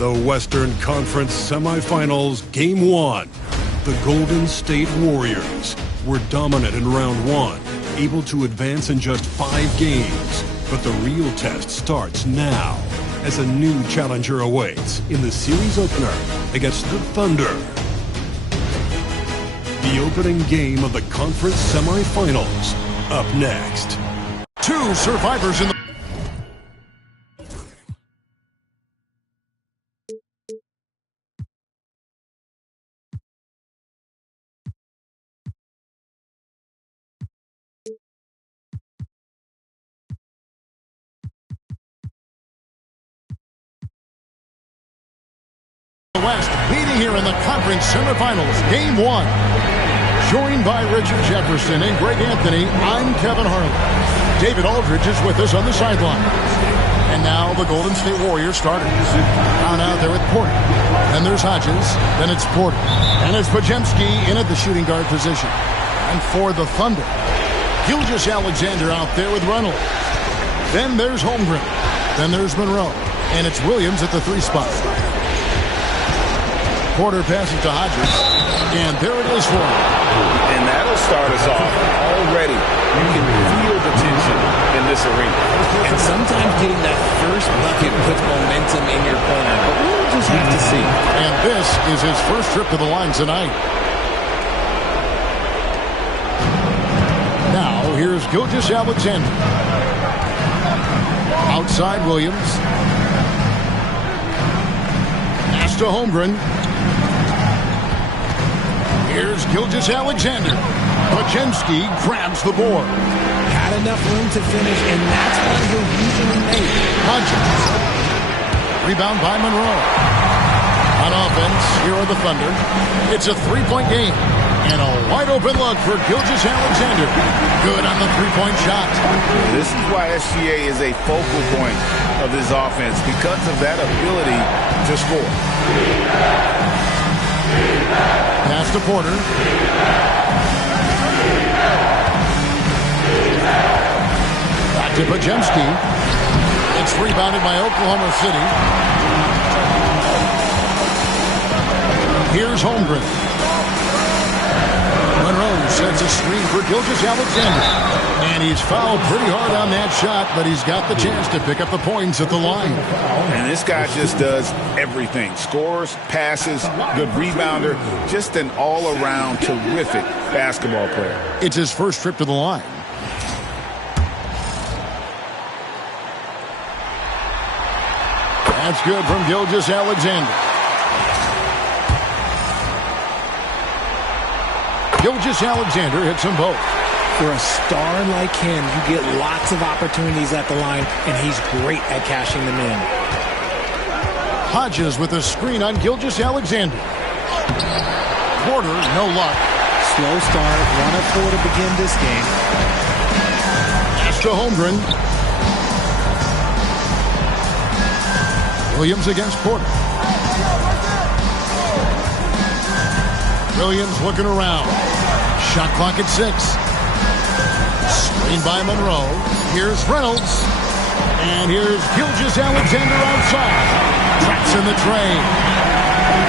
The Western Conference Semifinals, Game 1. The Golden State Warriors were dominant in round 1, able to advance in just 5 games. But the real test starts now, as a new challenger awaits in the series opener against the Thunder. The opening game of the conference semifinals, up next. 2 survivors in the West, meeting here in the conference semifinals, Game 1. Joined by Richard Jefferson and Greg Anthony, I'm Kevin Harlan. David Aldridge is with us on the sideline. And now the Golden State Warriors starters. Down out there with Porter. Then there's Hodges. Then it's Porter. And it's Podziemski in at the shooting guard position. And for the Thunder, Gilgeous-Alexander out there with Reynolds. Then there's Holmgren. Then there's Monroe. And it's Williams at the 3 spot. Porter passes to Hodges, and there it is for him. And that'll start us off. Already, you can feel the tension in this arena. And sometimes getting that first bucket puts momentum in your corner, but we'll just have to see. And this is his first trip to the line tonight. Now, here's Gilgeous-Alexander. Outside Williams. Pass to Holmgren. Here's Gilgeous-Alexander. Podziemski grabs the board. Had enough room to finish, and that's what he'll usually make. Hodges. Rebound by Monroe. On offense, here are the Thunder. It's a 3-point game. And a wide-open look for Gilgeous-Alexander. Good on the 3-point shot. This is why SGA is a focal point of this offense, because of that ability to score. Pass to Porter. Back to Podziemski. It's rebounded by Oklahoma City. Here's Holmgren. Monroe sets a screen for Gilgeous-Alexander. And he's fouled pretty hard on that shot, but he's got the chance to pick up the points at the line. And this guy just does everything. Scores, passes, good rebounder. Just an all-around terrific basketball player. It's his first trip to the line. That's good from Gilgeous-Alexander. Gilgeous-Alexander hits them both. For a star like him, you get lots of opportunities at the line, and he's great at cashing them in. Hodges with a screen on Gilgeous-Alexander. Porter, no luck. Slow start, 1 of 4 to begin this game. Pass to Holmgren. Williams against Porter. Williams looking around. Shot clock at 6. Screen by Monroe. Here's Reynolds. And here's Gilgeous-Alexander outside. Traps in the tray.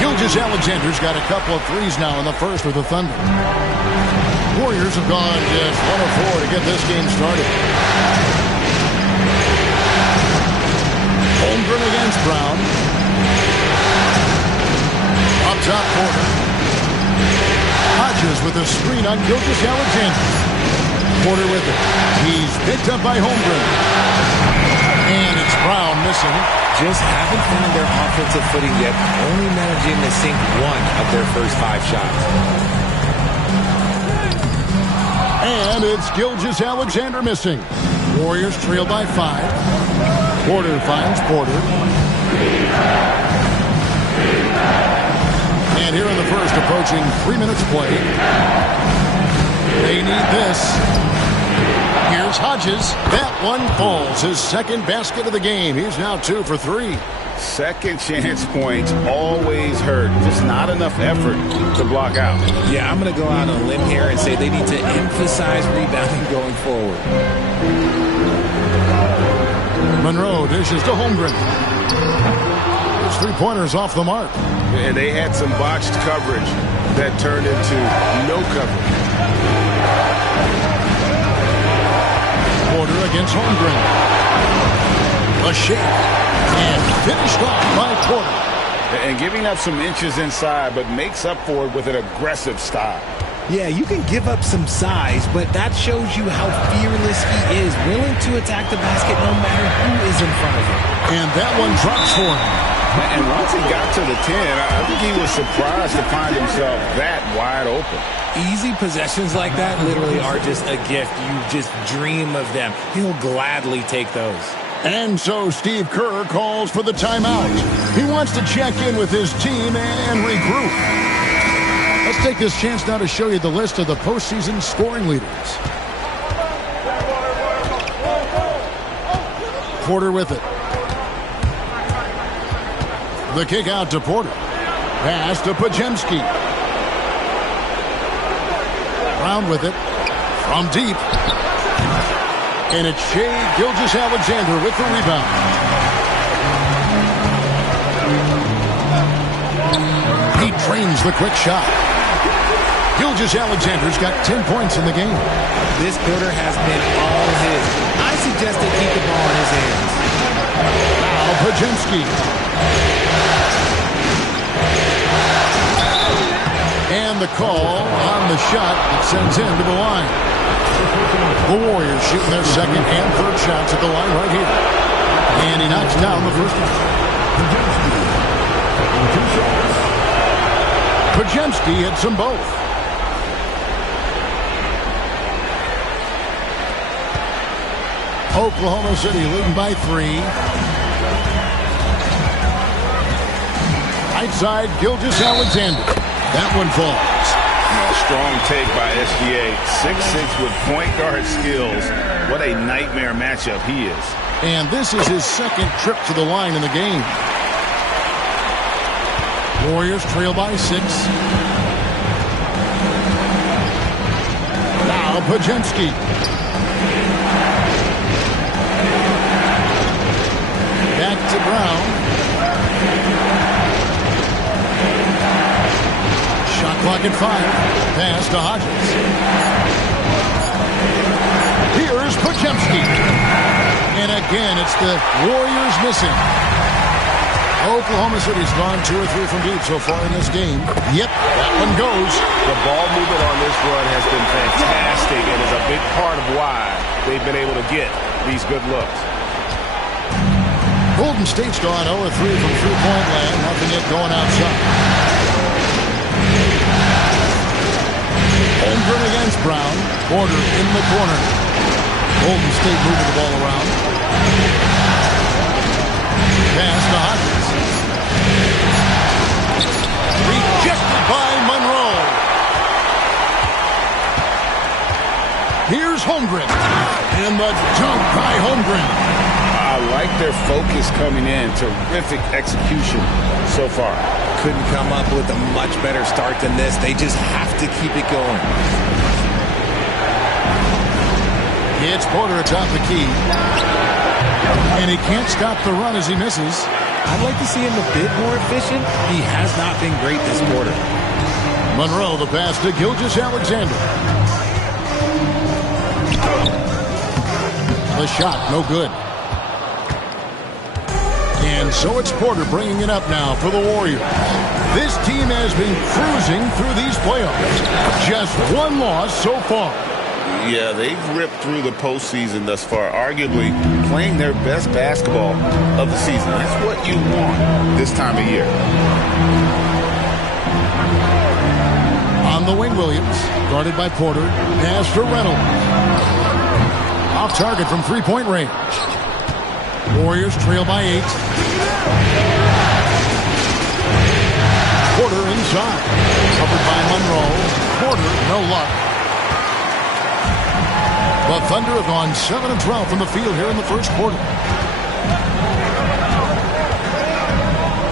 Gilgeous-Alexander's got a couple of threes now in the first for the Thunder. Warriors have gone just 1 of 4 to get this game started. Holmgren against Brown. Up top, Porter. Hodges with a screen on Gilgeous-Alexander. Porter with it. He's picked up by Holmgren. And it's Brown missing. Just haven't found their offensive footing yet, only managing to sink 1 of their first 5 shots. And it's Gilgeous-Alexander missing. Warriors trail by 5. Porter finds Porter. And here in the first, approaching 3 minutes play. They need this. Here's Hodges. That one falls. His second basket of the game. He's now 2 for 3. Second chance points always hurt. Just not enough effort to block out. Yeah, I'm going to go out on a limb here and say they need to emphasize rebounding going forward. Monroe dishes to Holmgren. three-pointers off the mark. And they had some botched coverage that turned into no coverage. Porter against Holmgren. A shake. And finished off by Porter. And giving up some inches inside, but makes up for it with an aggressive style. Yeah, you can give up some size, but that shows you how fearless he is, willing to attack the basket no matter who is in front of him. And that one drops for him. And once he got to the 10, I think he was surprised to find himself that wide open. Easy possessions like that literally are just a gift. You just dream of them. He'll gladly take those. And so Steve Kerr calls for the timeout. He wants to check in with his team and regroup. Let's take this chance now to show you the list of the postseason scoring leaders. Porter with it. The kick out to Porter. Pass to Pajemski. Brown with it. From deep. And it's Shai Gilgeous-Alexander with the rebound. He trains the quick shot. Gilgeous-Alexander's got 10 points in the game. This quarter has been all his. I suggest they keep the ball in his hands. Now Pajemski. And the call on the shot that sends him to the line. The Warriors shooting their second and third shots at the line right here. And he knocks down the first one. Pajemski hits them both. Oklahoma City leading by 3. Right side, Gilgeous-Alexander. That one falls. Strong take by SGA. 6'6" with point guard skills. What a nightmare matchup he is. And this is his second trip to the line in the game. Warriors trail by 6. Now Pajemski. Back to Brown. Shot clock at 5. Pass to Hodges. Here's Pajemski. And again, it's the Warriors missing. Oklahoma City's gone 2 or 3 from deep so far in this game. Yep, that one goes. The ball movement on this run has been fantastic and is a big part of why they've been able to get these good looks. Golden State's gone 0 or 3 from three-point land. Nothing yet going outside. Holmgren against Brown. Porter in the corner. Golden State moving the ball around. Pass to Hodges. Rejected by Monroe. Here's Holmgren. And the dunk by Holmgren. I like their focus coming in. Terrific execution so far. Couldn't come up with a much better start than this. They just have to keep it going. It's Porter atop the key. And he can't stop the run as he misses. I'd like to see him a bit more efficient. He has not been great this quarter. Monroe, the pass to Gilgeous-Alexander. The shot, no good. And so it's Porter bringing it up now for the Warriors. This team has been cruising through these playoffs. Just one loss so far. Yeah, they've ripped through the postseason thus far, arguably playing their best basketball of the season. That's what you want this time of year. On the wing, Williams, guarded by Porter. Pass for Reynolds. Off target from three-point range. Warriors trail by 8. Porter inside. Covered by Monroe. Porter, no luck. The Thunder have gone 7 of 12 from the field here in the first quarter.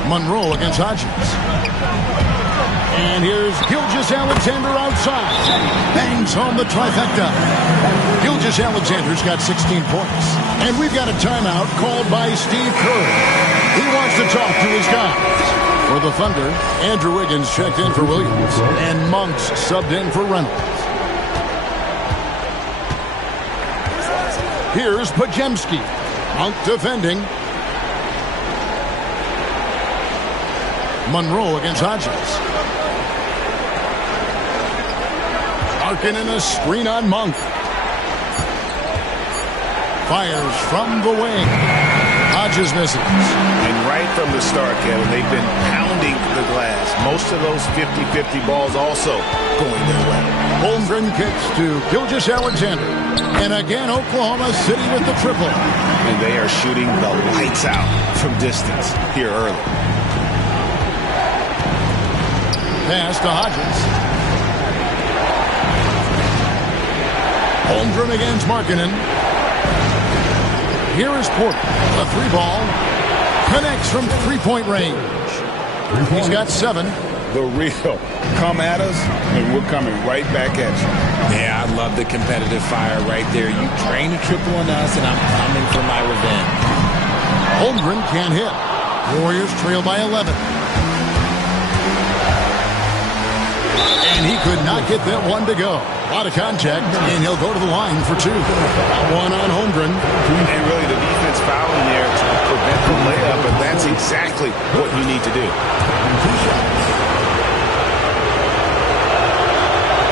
Monroe against Hodges. And here's Gilgeous-Alexander outside. Bangs home the trifecta. Gilgeous-Alexander's got 16 points. And we've got a timeout called by Steve Kerr. He wants to talk to his guys. For the Thunder, Andrew Wiggins checked in for Williams. And Monks subbed in for Reynolds. Here's Pajemski. Monk defending. Monroe against Hodges. Arkin in a screen on Monk. Fires from the wing. Hodges misses. And right from the start, Kevin, they've been pounding the glass. Most of those 50-50 balls also going their way. Holmgren kicks to Gilgeous-Alexander. And again, Oklahoma City with the triple. And they are shooting the lights out from distance here early. Pass to Hodges. Holmgren against Markkanen. Here is Porter. The three ball. Connects from three-point range. He's got 7. The real. Come at us, and we're coming right back at you. Yeah, I love the competitive fire right there. You drain a triple on us, and I'm coming for my revenge. Holmgren can't hit. Warriors trail by 11. And he could not get that one to go. A lot of contact, and he'll go to the line for 2. One on Holmgren. And really the defense fouling there to prevent the layup, and that's exactly what you need to do.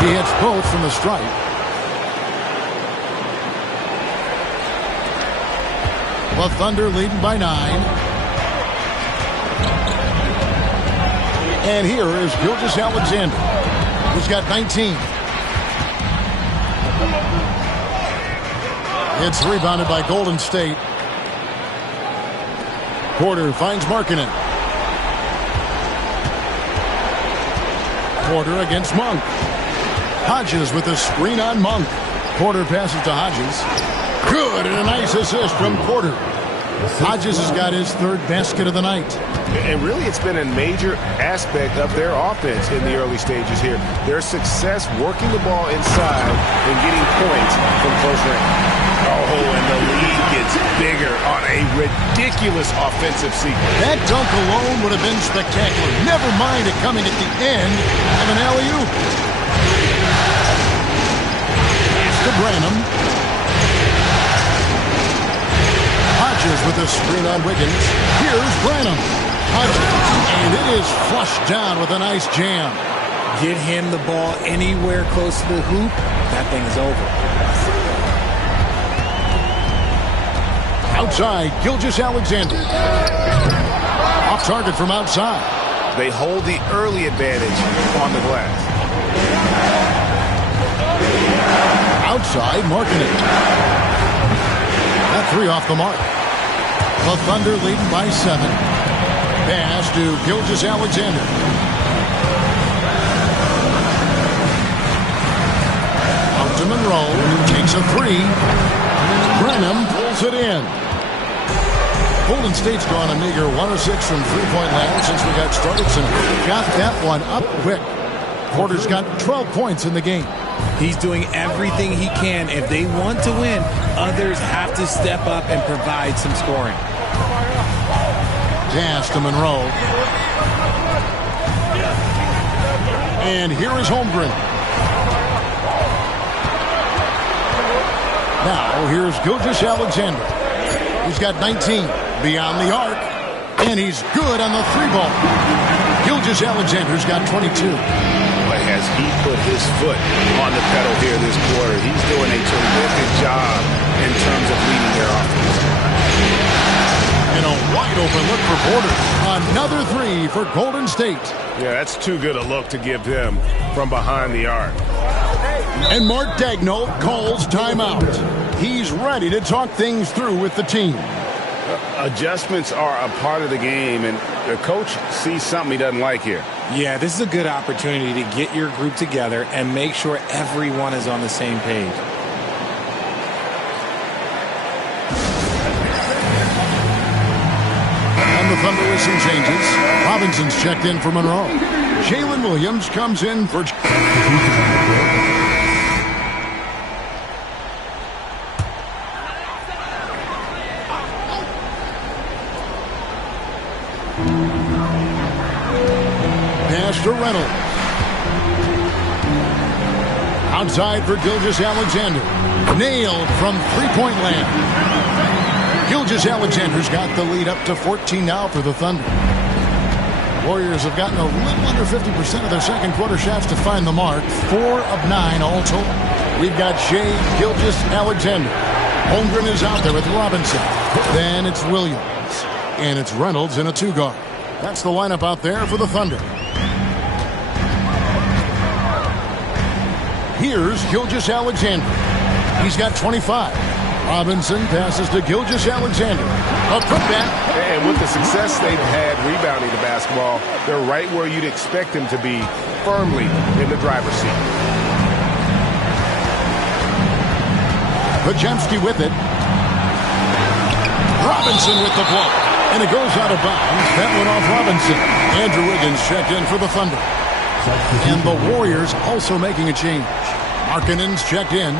He hits both from the stripe. The Thunder leading by 9. And here is Gilgeous-Alexander. He's got 19. It's rebounded by Golden State. Porter finds Markkanen. Porter against Monk. Hodges with a screen on Monk. Porter passes to Hodges. Good, and a nice assist from Porter. Hodges has got his 3rd basket of the night. And really, it's been a major aspect of their offense in the early stages here. Their success working the ball inside and getting points from close range. Oh, and the lead gets bigger on a ridiculous offensive sequence. That dunk alone would have been spectacular. Never mind it coming at the end of an alley-oop. Pass to Branham. Hodges with a screen on Wiggins. Here's Branham. Hodges, and it is flushed down with a nice jam. Get him the ball anywhere close to the hoop, that thing is over. Outside, Gilgeous-Alexander. Off target from outside. They hold the early advantage on the glass. Outside, Markkanen. That 3 off the mark. The Thunder leading by 7. Pass to Gilgeous-Alexander. Out to Monroe. Takes a 3. Branham pulls it in. Golden State's gone a meager 1 of 6 from three-point land since we got started. So got that one up quick. Porter's got 12 points in the game. He's doing everything he can. If they want to win, others have to step up and provide some scoring. Pass to Monroe. And here is Holmgren. Now here's Gilgeous-Alexander. He's got 19 beyond the arc. And he's good on the 3 ball. Gilgeous-Alexander's got 22. But has he put his foot on the pedal here this quarter? He's doing a terrific job in terms of leading their offense. And a wide open look for Porter. Another 3 for Golden State. Yeah, that's too good a look to give them from behind the arc. And Mark Daigneault calls timeout. He's ready to talk things through with the team. Adjustments are a part of the game, and the coach sees something he doesn't like here. Yeah, this is a good opportunity to get your group together and make sure everyone is on the same page. And the Thunder with some changes. Robinson's checked in for Monroe. Jalen Williams comes in for... Pass to Reynolds. Outside for Gilgeous-Alexander. Nailed from three-point land. Gilgeous-Alexander's got the lead up to 14 now for the Thunder. Warriors have gotten a little under 50% of their second quarter shots to find the mark. 4 of 9 all told. We've got Shai Gilgeous-Alexander. Holmgren is out there with Robinson. Then it's Williams. And it's Reynolds in a two-guard. That's the lineup out there for the Thunder. Here's Gilgeous-Alexander. He's got 25. Robinson passes to Gilgeous-Alexander. A putback. And with the success they've had rebounding the basketball, they're right where you'd expect them to be, firmly in the driver's seat. Podziemski with it. Robinson with the block. And it goes out of bounds. That went off Robinson. Andrew Wiggins checked in for the Thunder. And the Warriors also making a change. Markkanen's checked in.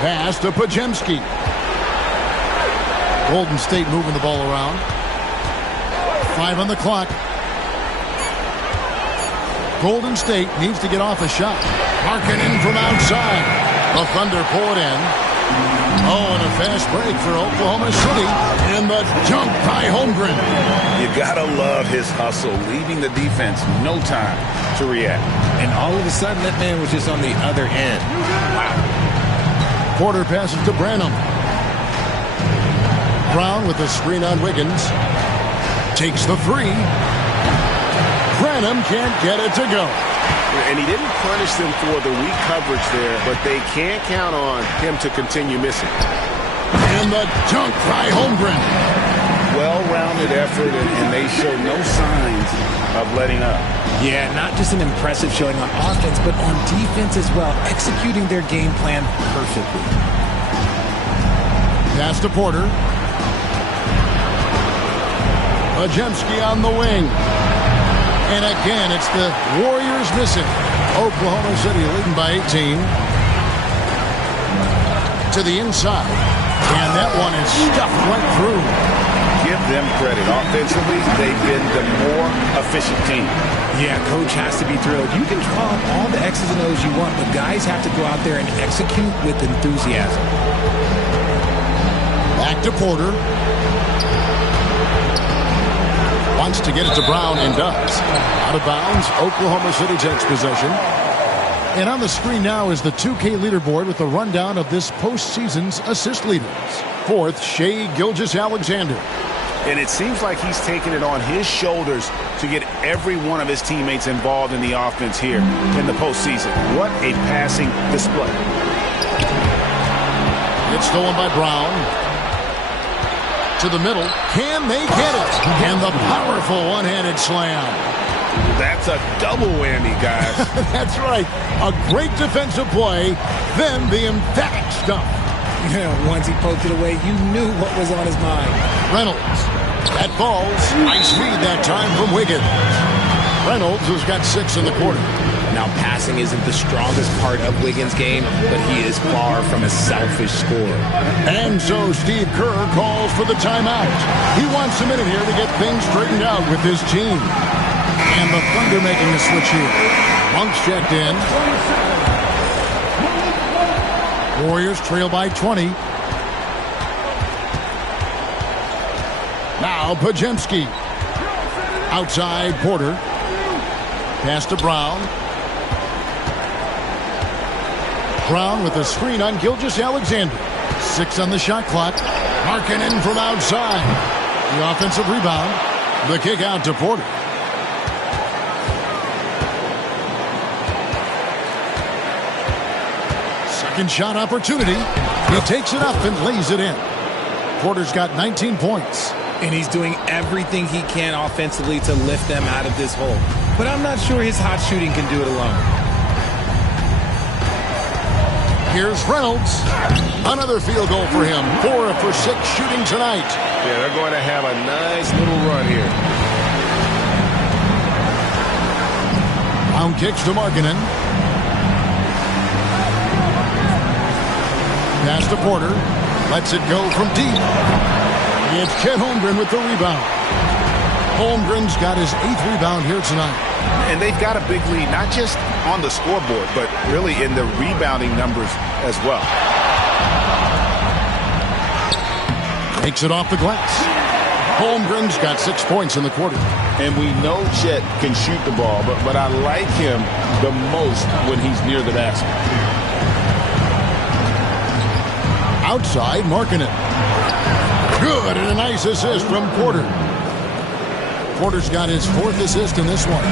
Pass to Podziemski. Golden State moving the ball around. 5 on the clock. Golden State needs to get off a shot. Markkanen from outside. The Thunder pull it in. Oh, and a fast break for Oklahoma City. And the dunk by Holmgren. You gotta love his hustle, leaving the defense no time to react. And all of a sudden, that man was just on the other end. Wow. Porter passes to Branham. Brown with the screen on Wiggins. Takes the three. Branham can't get it to go. And he didn't punish them for the weak coverage there, but they can't count on him to continue missing. And the dunk by Holmgren. Well-rounded effort, and they show no signs of letting up. Yeah, not just an impressive showing on offense, but on defense as well, executing their game plan perfectly. Pass to Porter. Podziemski on the wing. And again, it's the Warriors missing. Oklahoma City leading by 18. To the inside. And that one is stuffed right through. Give them credit. Offensively, they've been the more efficient team. Yeah, coach has to be thrilled. You can draw up all the X's and O's you want, but guys have to go out there and execute with enthusiasm. Back to Porter. Wants to get it to Brown and does. Out of bounds, Oklahoma City takes possession. And on the screen now is the 2K leaderboard with a rundown of this postseason's assist leaders. Fourth, Shai Gilgeous-Alexander. And it seems like he's taking it on his shoulders to get every one of his teammates involved in the offense here in the postseason. What a passing display. It's stolen by Brown. To the middle. Can they get it? And the powerful one-handed slam. That's a double whammy, guys. That's right. A great defensive play, then the emphatic stuff. Once he poked it away, you knew what was on his mind. Reynolds. That falls. Nice read that time from Wiggins. Reynolds has got 6 in the quarter. Now, passing isn't the strongest part of Wiggins' game, but he is far from a selfish scorer. And so Steve Kerr calls for the timeout. He wants a minute here to get things straightened out with his team. And the Thunder making the switch here. Monk's checked in. Warriors trail by 20. Now Podziemski. Outside Porter. Pass to Brown. Brown with a screen on Gilgeous-Alexander. 6 on the shot clock. Markkanen from outside. The offensive rebound. The kick out to Porter. Second shot opportunity. He takes it up and lays it in. Porter's got 19 points. And he's doing everything he can offensively to lift them out of this hole. But I'm not sure his hot shooting can do it alone. Here's Reynolds. Another field goal for him. 4 for 6 shooting tonight. Yeah, they're going to have a nice little run here. Brown kicks to Markkanen. Pass to Porter. Lets it go from deep. It's Chet Holmgren with the rebound. Holmgren's got his 8th rebound here tonight. And they've got a big lead, not just on the scoreboard, but really in the rebounding numbers as well. Takes it off the glass. Holmgren's got 6 points in the quarter. And we know Chet can shoot the ball, but I like him the most when he's near the basket. Outside, Markkanen. Good, and a nice assist from Porter. Porter's got his 4th assist in this one.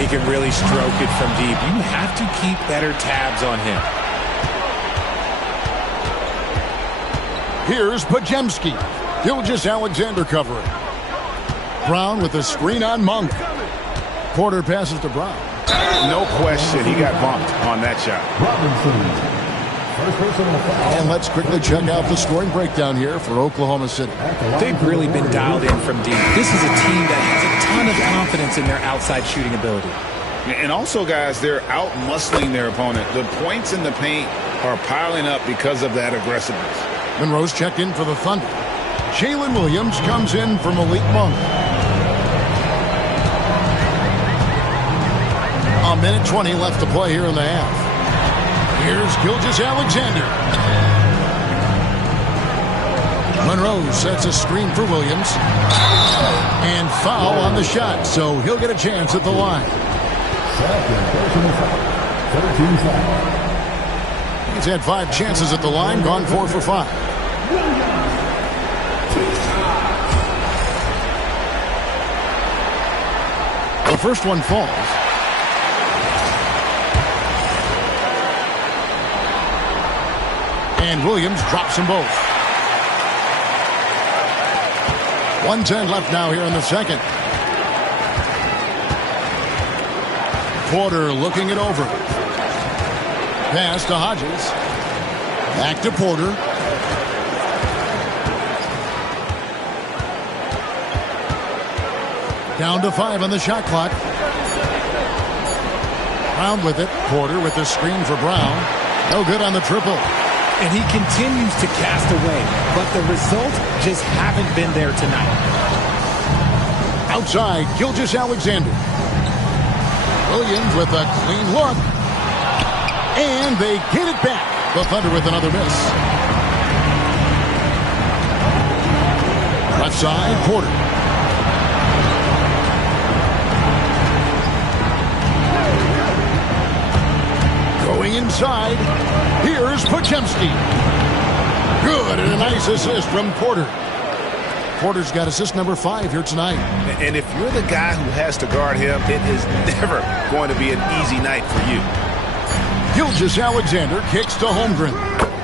He can really stroke it from deep. You have to keep better tabs on him. Here's Podziemski. Gilgeous-Alexander covering. Brown with a screen on Monk. Porter passes to Brown. No question, he got bumped on that shot. And let's quickly check out the scoring breakdown here for Oklahoma City. They've really been dialed in from deep. This is a team that has a ton of confidence in their outside shooting ability. And also, guys, they're out-muscling their opponent. The points in the paint are piling up because of that aggressiveness. Monroe's checked in for the Thunder. Jalen Williams comes in for Malik Monk. A minute 20 left to play here in the half. Here's Gilgeous-Alexander. Monroe sets a screen for Williams. And foul on the shot, so he'll get a chance at the line. He's had 5 chances at the line, gone 4 for 5. The first one falls. And Williams drops them both. 1:10 left now here in the second. Porter looking it over. Pass to Hodges. Back to Porter. Down to 5 on the shot clock. Brown with it. Porter with the screen for Brown. No good on the triple. And he continues to cast away, but the results just haven't been there tonight. Outside, Gilgeous-Alexander. Williams with a clean look. And they get it back. The Thunder with another miss. Left side, Porter. Going inside, here's Podziemski. Good, and a nice assist from Porter. Porter's got assist number 5 here tonight. And if you're the guy who has to guard him, it is never going to be an easy night for you. Gilgeous-Alexander kicks to Holmgren.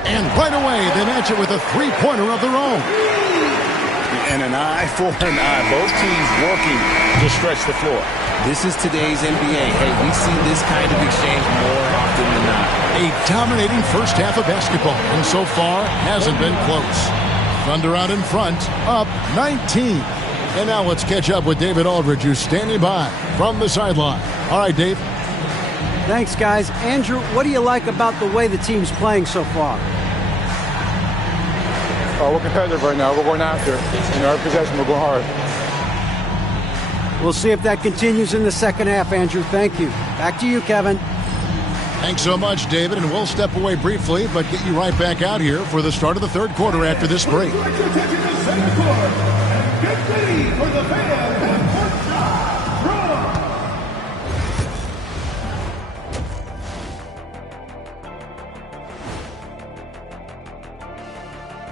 And right away, they match it with a 3-pointer of their own. And an eye for an eye. Both teams working to stretch the floor. This is today's NBA. Hey, we see this kind of exchange more often than not. A dominating first half of basketball, and so far hasn't been close. Thunder out in front, up 19. And now let's catch up with David Aldridge, who's standing by from the sideline. All right, Dave. Thanks, guys. Andrew, what do you like about the way the team's playing so far? We're competitive right now. We're going after it. In our possession, we're going hard. We'll see if that continues in the second half, Andrew. Thank you. Back to you, Kevin. Thanks so much, David, and we'll step away briefly, but get you right back out here for the start of the third quarter after this break. Get ready for the fan and court shot. Draw.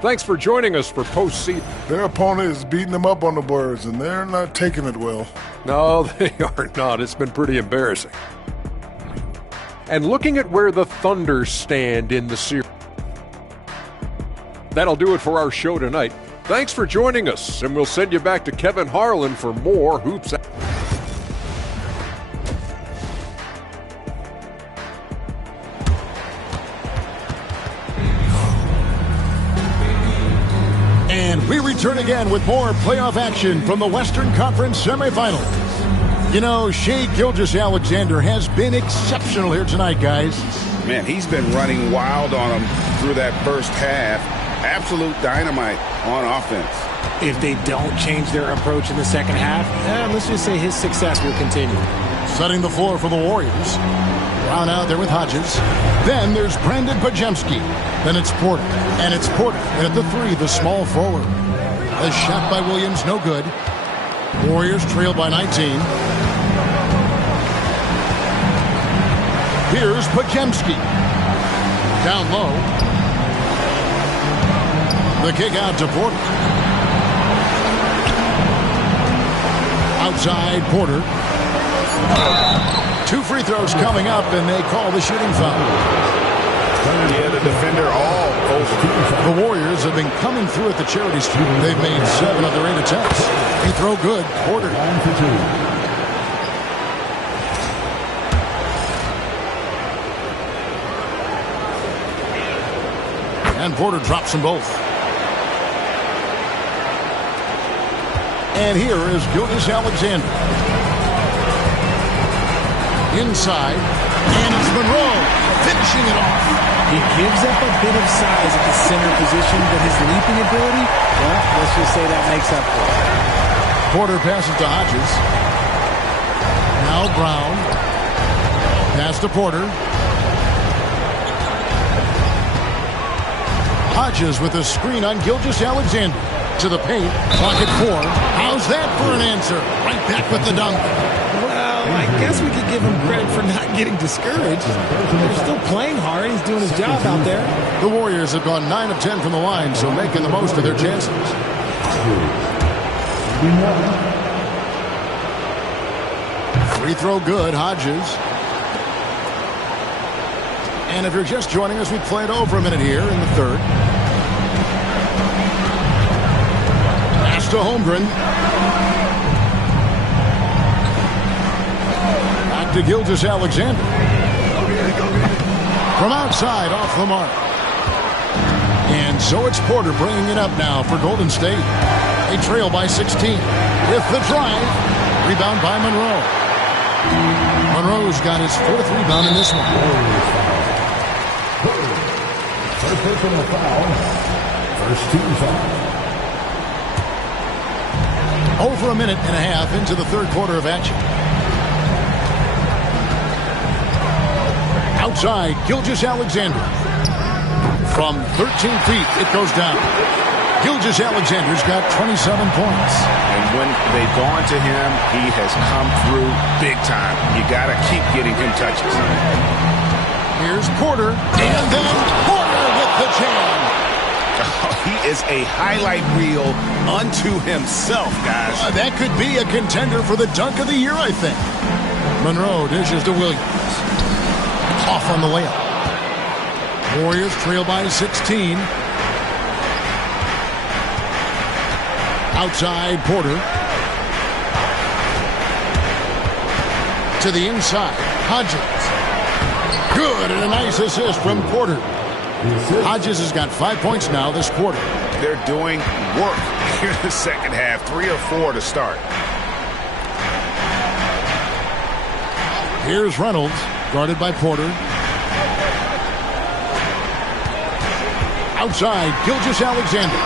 Thanks for joining us for postseason. Their opponent is beating them up on the boards, and they're not taking it well. No, they are not. It's been pretty embarrassing. And looking at where the Thunder stand in the series. That'll do it for our show tonight. Thanks for joining us, and we'll send you back to Kevin Harlan for more Hoops. And we return again with more playoff action from the Western Conference semifinals. You know, Shai Gilgeous-Alexander has been exceptional here tonight, guys. Man, he's been running wild on them through that first half. Absolute dynamite on offense. If they don't change their approach in the second half, let's just say his success will continue. Setting the floor for the Warriors. Brown out there with Hodges. Then there's Brandon Pajemski. Then it's Porter. And it's Porter. And at the 3, the small forward. A shot by Williams, no good. Warriors trail by 19. Here's Pajemski. Down low. The kick out to Porter. Outside Porter. 2 free throws coming up, and they call the shooting foul. Yeah, the defender all over. The Warriors have been coming through at the charity stripe. They've made 7 of their 8 attempts. They throw good. Porter. And Porter drops them both. And here is Gilgeous-Alexander. Inside. And it's Monroe finishing it off. He gives up a bit of size at the center position, but his leaping ability, well, let's just say that makes up for it. Porter passes to Hodges. Now Brown. Pass to Porter. Hodges with a screen on Gilgeous-Alexander. To the paint. Pocket 4. How's that for an answer? Right back with the dunk. Well, I guess we could give him credit for not getting discouraged. They're still playing hard. He's doing his job out there. The Warriors have gone 9 of 10 from the line, so making the most of their chances. Free throw good, Hodges. And if you're just joining us, we played over a minute here in the third. Pass to Holmgren. Back to Gilgeous-Alexander. From outside, off the mark. And so it's Porter bringing it up now for Golden State. They trail by 16. With the drive. Rebound by Monroe. Monroe's got his 4th rebound in this one. First personal foul. First team foul. Over a minute and a half into the third quarter of action. Outside, Gilgeous-Alexander. From 13 feet, it goes down. Gilgeous-Alexander's got 27 points. And when they've gone to him, he has come through big time. You got to keep getting him touches. Here's Porter. And then Porter with the jam. He is a highlight reel unto himself, guys. That could be a contender for the dunk of the year, I think. Monroe dishes to Williams. Off on the layup. Warriors trail by 16. Outside, Porter. To the inside, Hodges. Good, and a nice assist from Porter. Hodges has got 5 points now this quarter. They're doing work here in the second half. 3 or 4 to start. Here's Reynolds, guarded by Porter. Outside, Gilgeous-Alexander.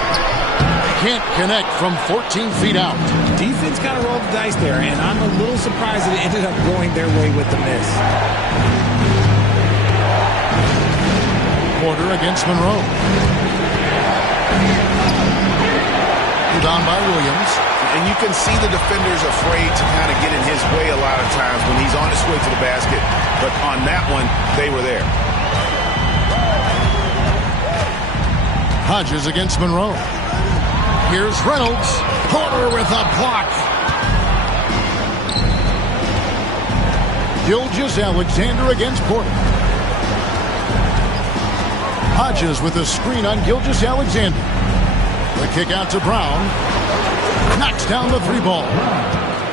Can't connect from 14 feet out. Defense kind of rolled the dice there, and I'm a little surprised that it ended up going their way with the miss. Porter against Monroe. Rebound by Williams. And you can see the defenders afraid to kind of get in his way a lot of times when he's on his way to the basket. But on that one, they were there. Hodges against Monroe. Here's Reynolds. Porter with a block. Gilgeous-Alexander against Porter. Hodges with a screen on Gilgeous-Alexander. The kick out to Brown. Knocks down the 3 ball.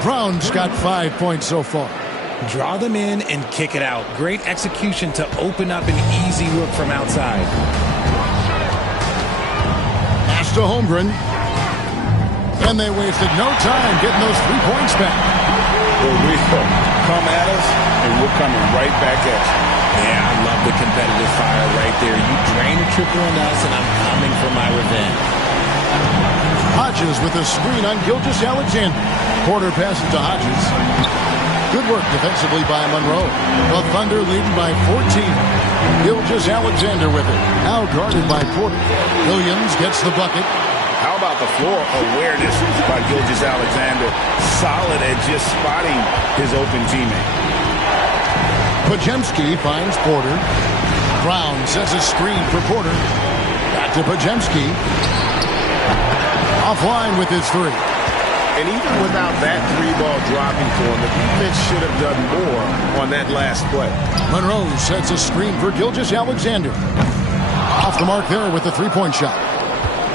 Brown's got 5 points so far. Draw them in and kick it out. Great execution to open up an easy look from outside. Pass to Holmgren. And they wasted no time getting those 3 points back. Well, we come at us, and we're coming right back at you. Yeah, I love the competitive fire right there. You drain a triple on us, and I'm coming for my revenge. Hodges with a screen on Gilgeous-Alexander. Porter passes to Hodges. Good work defensively by Monroe. The Thunder leading by 14. Gilgeous-Alexander with it. Now guarded by Porter. Williams gets the bucket. How about the floor awareness by Gilgeous-Alexander? Solid at just spotting his open teammate. Podziemski finds Porter. Brown sets a screen for Porter. Back to Podziemski. Offline with his 3. And even without that 3-ball dropping for him, the defense should have done more on that last play. Monroe sets a screen for Gilgeous-Alexander. Off the mark there with the 3-point shot.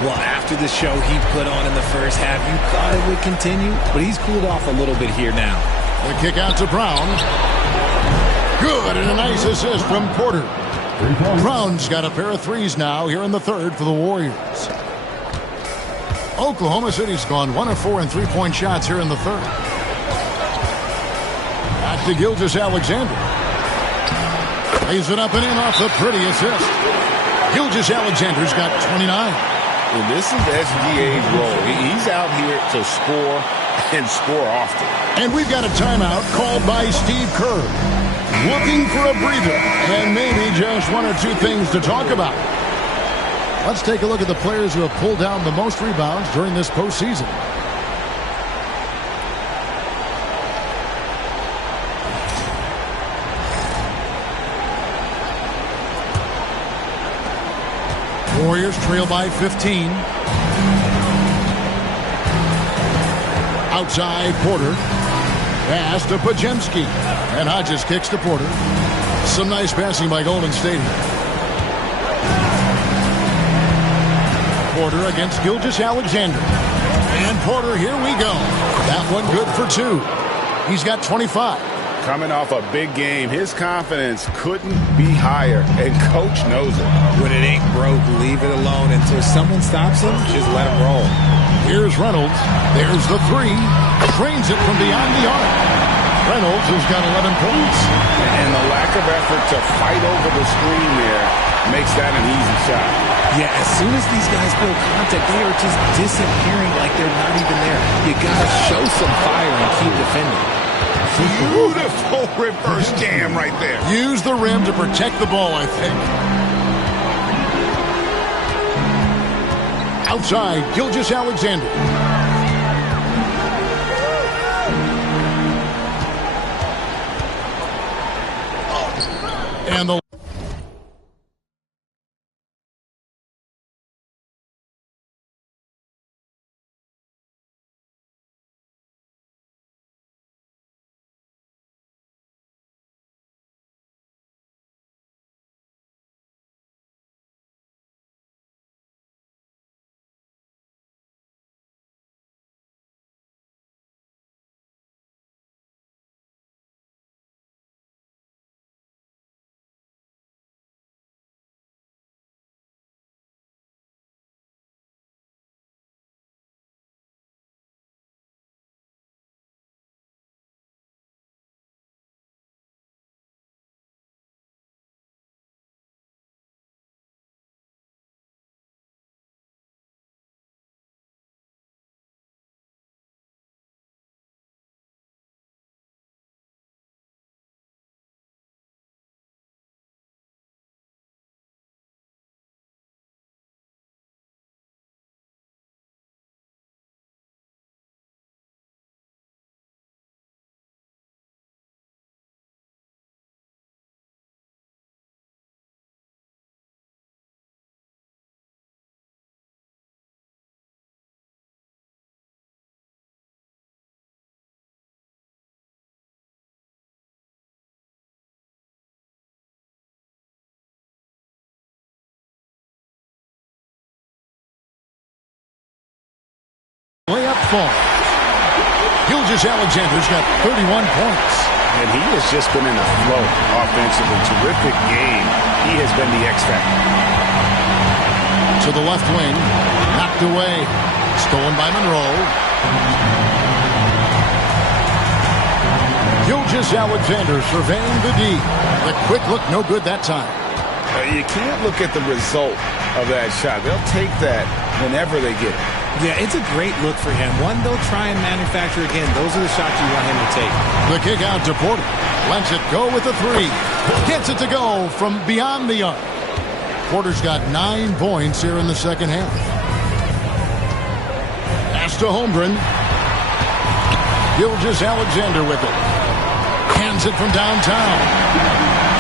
Well, after the show he put on in the first half, you thought it would continue, but he's cooled off a little bit here now. The kick out to Brown. Good, and a nice assist from Porter. Brown's got a pair of 3s now here in the third for the Warriors. Oklahoma City's gone 1 of 4 in 3-point shots here in the third. Back to Gilgeous-Alexander. Lays it up and in off the pretty assist. Gilgeous-Alexander's got 29. Well, this is SGA's role. He's out here to score and score often. And we've got a timeout called by Steve Kerr. Looking for a breather and maybe just 1 or 2 things to talk about. Let's take a look at the players who have pulled down the most rebounds during this postseason. Warriors trail by 15. Outside Porter. Pass to Podziemski. And Hodges kicks to Porter. Some nice passing by Golden State. Porter against Gilgeous-Alexander. And Porter, here we go. That one good for 2. He's got 25. Coming off a big game, his confidence couldn't be higher, and Coach knows it. When it ain't broke, leave it alone until someone stops him. Just let him roll. Here's Reynolds. There's the 3. Drains it from beyond the arc. Reynolds has got 11 points. And the lack of effort to fight over the screen there makes that an easy shot. Yeah, as soon as these guys build contact, they are just disappearing like they're not even there. You got to show some fire and keep defending. Beautiful reverse jam right there. Use the rim to protect the ball, I think. Outside, Gilgeous-Alexander. And the layup falls. Gilgeous-Alexander's got 31 points. And he has just been in a flow offensively. Terrific game. He has been the X factor. To the left wing. Knocked away. Stolen by Monroe. Gilgeous-Alexander surveying the D. The quick look, no good that time. You can't look at the result of that shot. They'll take that whenever they get it. Yeah, it's a great look for him. One they'll try and manufacture again. Those are the shots you want him to take. The kick out to Porter. Lets it go with the three. Gets it to go from beyond the arc. Porter's got 9 points here in the second half. Pass to Holmgren. Gilgeous-Alexander with it. Hands it from downtown.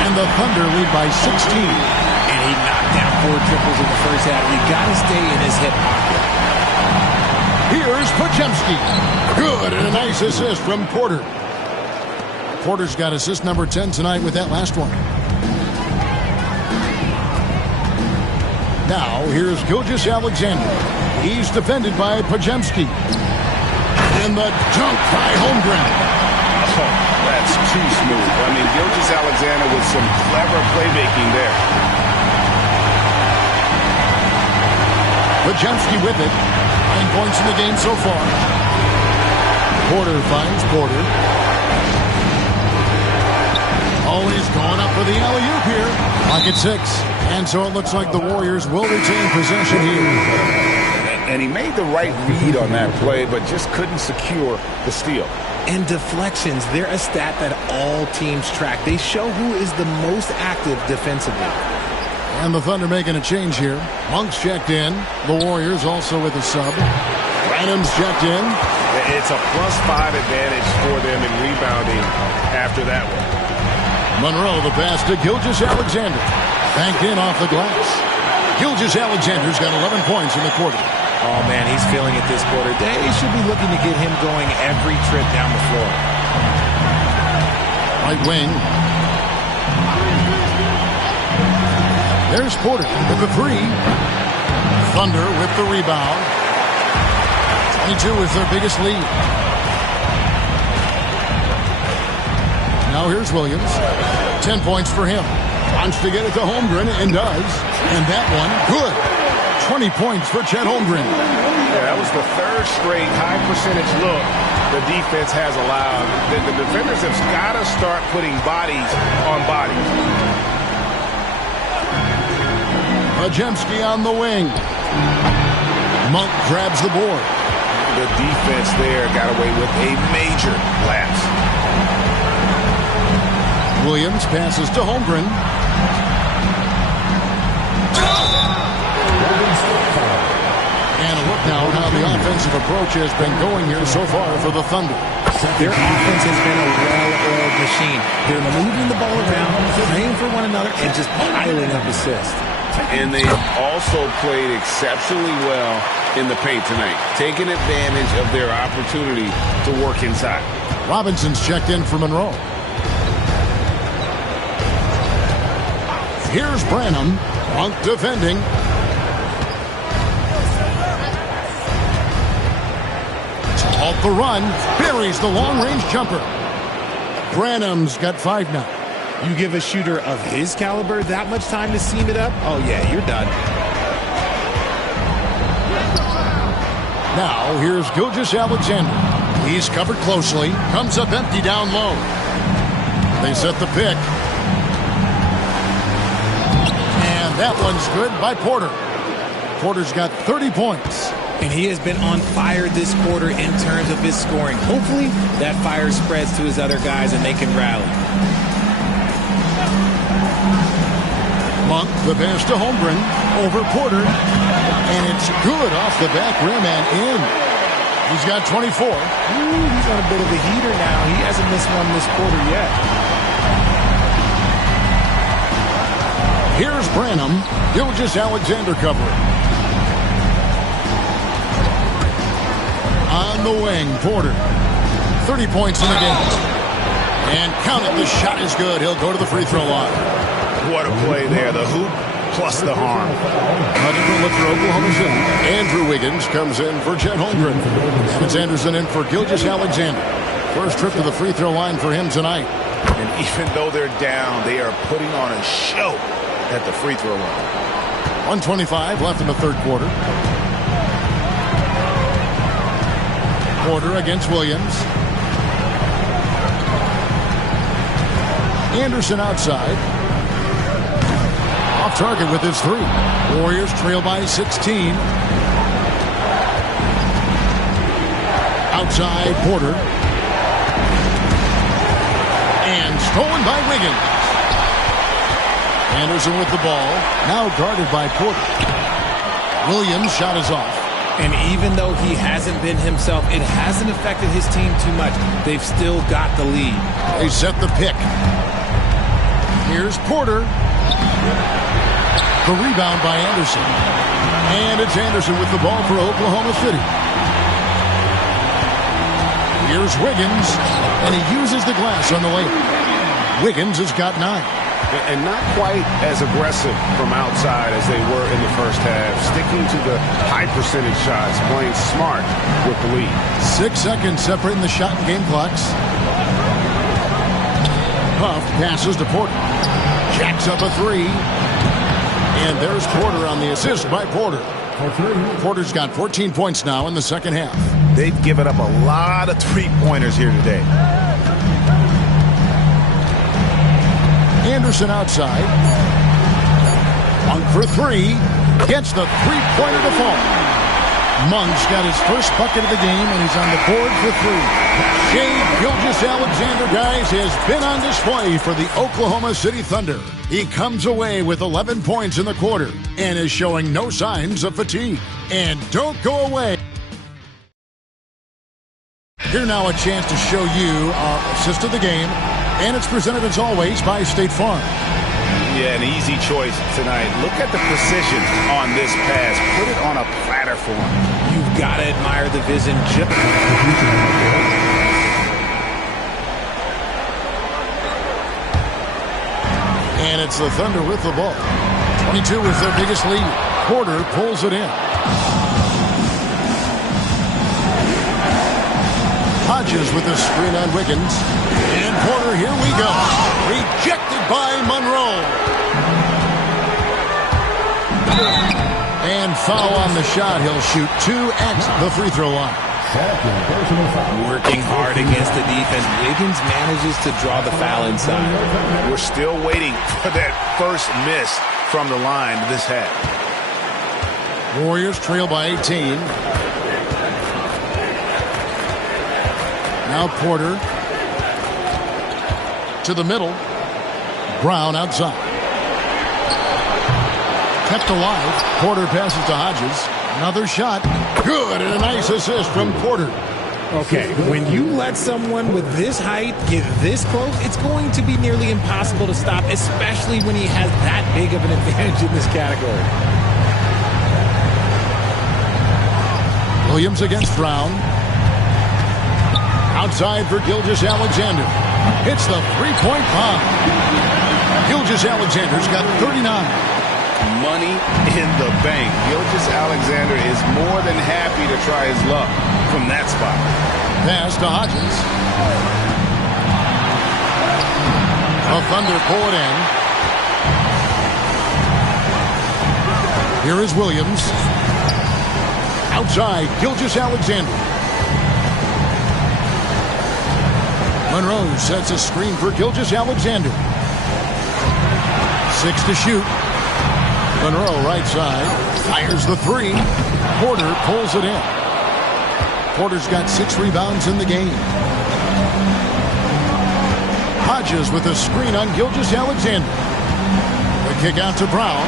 And the Thunder lead by 16. And he knocked down 4 triples in the first half. You got to stay in his hip pocket. Here's Podziemski. Good, and a nice assist from Porter. Porter's got assist number 10 tonight with that last one. Now, here's Gilgeous-Alexander. He's defended by Podziemski. And the dunk by Holmgren. Oh, that's too smooth. I mean, Gilgeous-Alexander with some clever playmaking there. Podziemski with it. 9 points in the game so far. Porter finds Porter. Always going up for the alley-oop here. Clock at 6. And so it looks like the Warriors will retain possession here. And he made the right read on that play, but just couldn't secure the steal. And deflections, they're a stat that all teams track. They show who is the most active defensively. And the Thunder making a change here. Monk's checked in. The Warriors also with a sub. Branham's checked in. It's a +5 advantage for them in rebounding after that one. Monroe, the pass to Gilgeous-Alexander. Banked in off the glass. Gilgeous-Alexander's got 11 points in the quarter. Oh, man, he's feeling it this quarter. They should be looking to get him going every trip down the floor. Right wing. There's Porter with the 3. Thunder with the rebound. 22 is their biggest lead. Now here's Williams. 10 points for him. Wants to get it to Holmgren and does. And that one, good. 20 points for Chet Holmgren. Yeah, that was the 3rd straight high percentage look the defense has allowed. The defenders have got to start putting bodies on bodies. Podziemski on the wing. Monk grabs the board. The defense there got away with a major lapse. Williams passes to Holmgren. And a look now at how the offensive approach has been going here so far for the Thunder. Their offense has been a well-oiled machine. They're moving the ball around, playing for one another, and just piling up assists. And they also played exceptionally well in the paint tonight, taking advantage of their opportunity to work inside. Robinson's checked in for Monroe. Here's Branham. Monk defending. To halt the run. Buries the long-range jumper. Branham's got 5 now. You give a shooter of his caliber that much time to seam it up? Oh, yeah, you're done. Now, here's Gilgeous-Alexander. He's covered closely. Comes up empty down low. They set the pick. And that one's good by Porter. Porter's got 30 points. And he has been on fire this quarter in terms of his scoring. Hopefully, that fire spreads to his other guys and they can rally. Monk, the pass to Holmgren, over Porter, and it's good off the back rim and in. He's got 24. Ooh, he's on a bit of a heater now. He hasn't missed one this quarter yet. Here's Branham. Gilgeous-Alexander covering. On the wing, Porter. 30 points in the game. And count it, the shot is good. He'll go to the free throw line. What a play there. The hoop plus the harm. A different look for Oklahoma City. Andrew Wiggins comes in for Chet Holmgren. Evans Anderson in for Gilgeous-Alexander. First trip to the free throw line for him tonight. And even though they're down, they are putting on a show at the free throw line. 1:25 left in the third quarter. Porter against Williams. Anderson outside. Off target with his three. Warriors trail by 16. Outside Porter. And stolen by Wiggins. Anderson with the ball. Now guarded by Porter. Williams' shot is off. And even though he hasn't been himself, it hasn't affected his team too much. They've still got the lead. They set the pick. Here's Porter. The rebound by Anderson. And it's Anderson with the ball for Oklahoma City. Here's Wiggins. And he uses the glass on the layup. Wiggins has got 9. And not quite as aggressive from outside as they were in the first half. Sticking to the high percentage shots, playing smart with the lead. 6 seconds separating the shot and game clocks. Huff passes to Porter. Jacks up a three. And there's Porter on the assist by Porter. Porter's got 14 points now in the second half. They've given up a lot of three-pointers here today. Anderson outside. 1 for 3. Gets the three-pointer to fall. Monk's got his first bucket of the game, and he's on the board for 3. Shai Gilgeous-Alexander, guys, has been on display for the Oklahoma City Thunder. He comes away with 11 points in the quarter and is showing no signs of fatigue. And don't go away. Here now a chance to show you our assist of the game. And it's presented, as always, by State Farm. Yeah, an easy choice tonight. Look at the precision on this pass. Put it on a platter for him. You've got to admire the vision. And it's the Thunder with the ball. 22 is their biggest lead. Porter pulls it in. Hodges with a screen on Wiggins. And Porter, here we go. Rejected by Monroe. And foul on the shot. He'll shoot 2 at the free throw line. Working hard against the defense. Wiggins manages to draw the foul inside. We're still waiting for that first miss from the line this half. Warriors trail by 18. Now Porter to the middle. Brown outside. Kept alive. Porter passes to Hodges. Another shot. Good, and a nice assist from Porter. Okay, when you let someone with this height get this close, it's going to be nearly impossible to stop, especially when he has that big of an advantage in this category. Williams against Brown. Outside for Gilgeous-Alexander. Hits the three-point bomb. Gilgeous-Alexander's got 39. Money in the bank. Gilgeous-Alexander is more than happy to try his luck from that spot. Pass to Hodges. The Thunder pull it in. Here is Williams. Outside, Gilgeous-Alexander. Monroe sets a screen for Gilgeous-Alexander. 6 to shoot. Monroe right side. Fires the three. Porter pulls it in. Porter's got 6 rebounds in the game. Hodges with a screen on Gilgeous-Alexander. The kick out to Brown.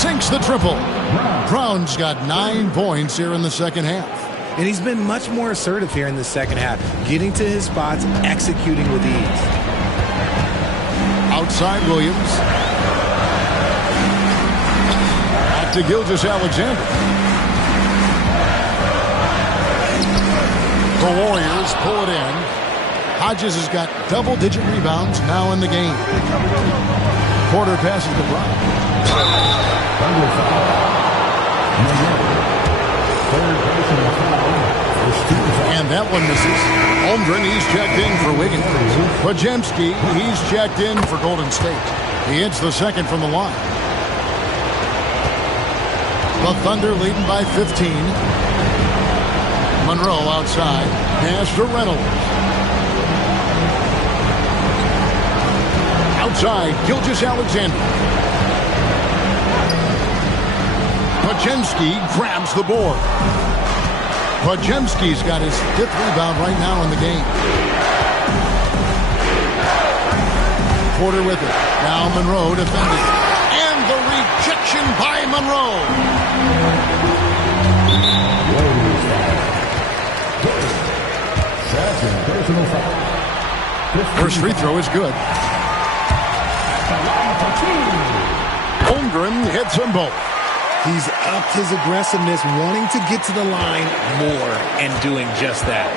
Sinks the triple. Brown's got 9 points here in the second half. And he's been much more assertive here in the second half, getting to his spots, executing with ease. Outside Williams. Back to Gilgeous-Alexander. The Warriors pull it in. Hodges has got double-digit rebounds now in the game. Porter passes to Brown. And that one misses. Holmgren, he's checked in for Wiggins. Podziemski, he's checked in for Golden State. He hits the second from the line. The Thunder leading by 15. Monroe outside. Pass to Reynolds. Outside, Gilgeous-Alexander. Podziemski grabs the board. Podziemski's got his 5th rebound right now in the game. Porter with it. Now Monroe defending. And the rejection by Monroe. First free throw is good. Holmgren hits them both. He's upped his aggressiveness, wanting to get to the line more and doing just that.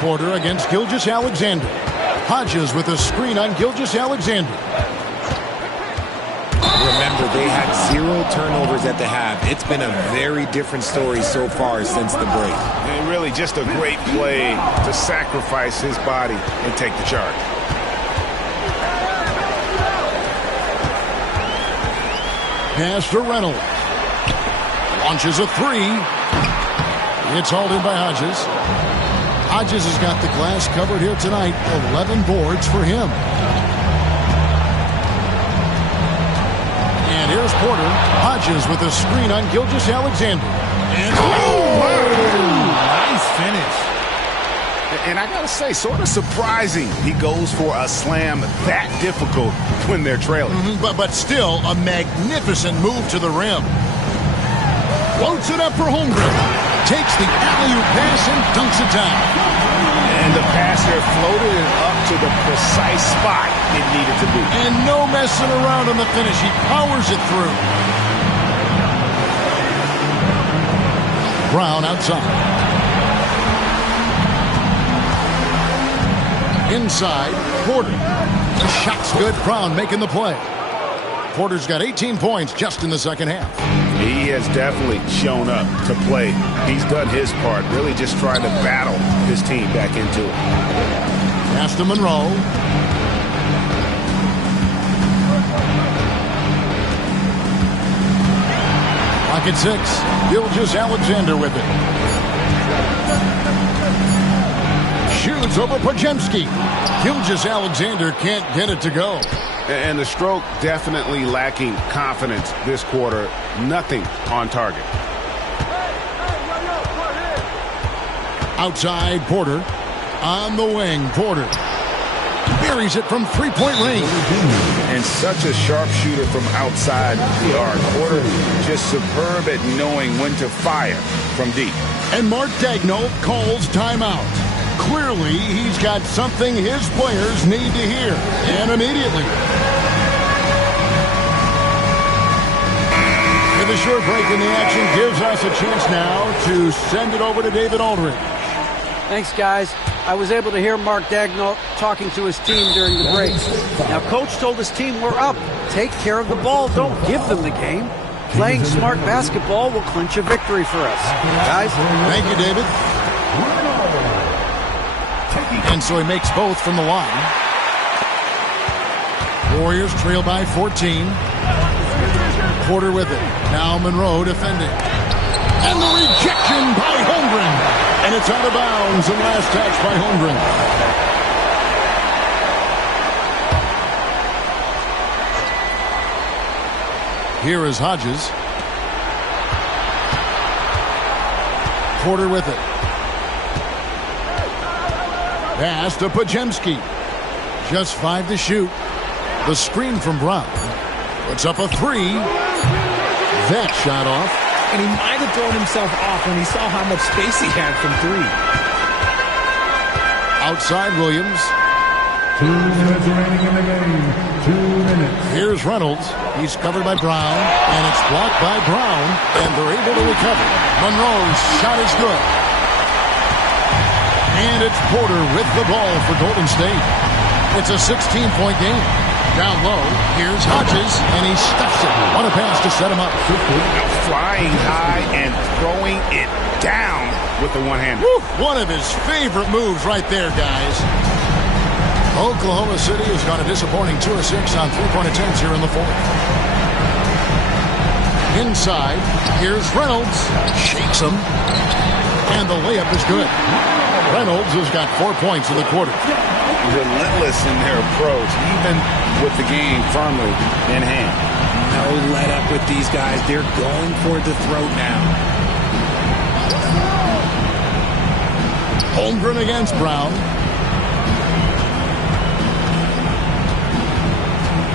Porter against Gilgeous-Alexander. Hodges with a screen on Gilgeous-Alexander. Remember, they had 0 turnovers at the half. It's been a very different story so far since the break. And really just a great play to sacrifice his body and take the charge. Pass to Reynolds. Launches a 3. It's hauled in by Hodges. Hodges has got the glass covered here tonight. 11 boards for him. And here's Porter. Hodges with a screen on Gilgeous-Alexander. And nice finish. And I gotta say, sort of surprising he goes for a slam that difficult when they're trailing. But still a magnificent move to the rim. Floats it up for Holmgren. Takes the alley-oop pass and dunks it down. And the pass there floated it up to the precise spot it needed to be. And no messing around on the finish. He powers it through. Brown outside. Inside, Porter. The shot's good. Brown making the play. Porter's got 18 points just in the second half. He has definitely shown up to play. He's done his part, really just trying to battle his team back into it. Pass to Monroe. Pocket 6. Gilgeous-Alexander with it. Shoots over Podziemski. Gilgeous-Alexander can't get it to go. And the stroke definitely lacking confidence this quarter. Nothing on target. Outside, Porter. On the wing, Porter. Buries it from three-point range. And such a sharpshooter from outside the arc. Porter just superb at knowing when to fire from deep. And Mark Daigneault calls timeout. Clearly, he's got something his players need to hear. And immediately. And the short break in the action gives us a chance now to send it over to David Aldridge. Thanks, guys. I was able to hear Mark Daigneault talking to his team during the break. Now, Coach told his team, we're up. Take care of the ball. Don't give them the game. Playing smart basketball will clinch a victory for us. Guys? Thank you, David. And so he makes both from the line. Warriors trail by 14. Porter with it. Now Monroe defending. And the rejection by Holmgren. And it's out of bounds. And last touch by Holmgren. Here is Hodges. Porter with it. Pass to Podziemski. Just 5 to shoot. The screen from Brown. Puts up a 3. That shot off. And he might have thrown himself off when he saw how much space he had from 3. Outside Williams. 2 minutes remaining in the game. 2 minutes. Here's Reynolds. He's covered by Brown. And it's blocked by Brown. And they're able to recover. Monroe's shot is good. And it's Porter with the ball for Golden State. It's a 16-point game. Down low, here's Hodges, and he stuffs it. On a pass to set him up. Now flying high and throwing it down with the one-hander. One of his favorite moves right there, guys. Oklahoma City has got a disappointing 2 of 6 on three-point attempts here in the fourth. Inside, here's Reynolds. Shakes him. And the layup is good. Reynolds has got 4 points in the quarter. Relentless in their approach, even with the game firmly in hand. No let up with these guys. They're going for the throat now. Holmgren against Brown.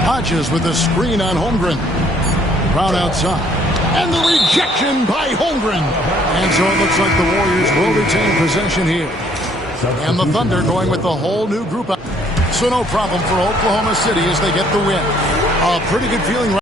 Hodges with a screen on Holmgren. Brown outside. And the rejection by Holmgren. And so it looks like the Warriors will retain possession here. And the Thunder going with the whole new group. So no problem for Oklahoma City as they get the win. A pretty good feeling right